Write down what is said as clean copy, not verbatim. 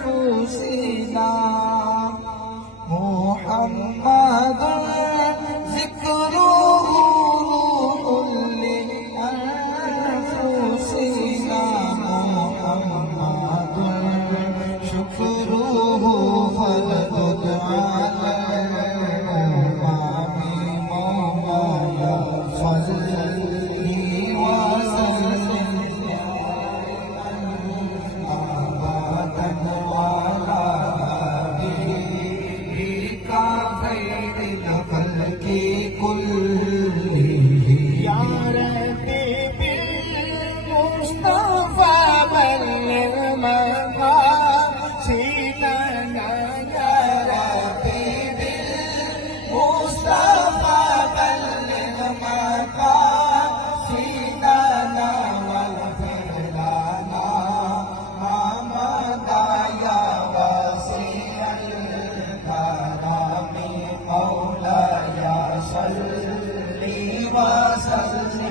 أنفسنا محمد ذكره روح لأنفسنا محمد شكره فلتد على الأمم مولاي صلي وسلم أبدا على حبيبك خير الخلق كلهم يا ربي بالمصطفى بلغ مقاصدنا يا ربي بالمصطفى بلغ مقاصدنا واغفر لنا ما مضى يا واسع الكرم مولاي صل وسلم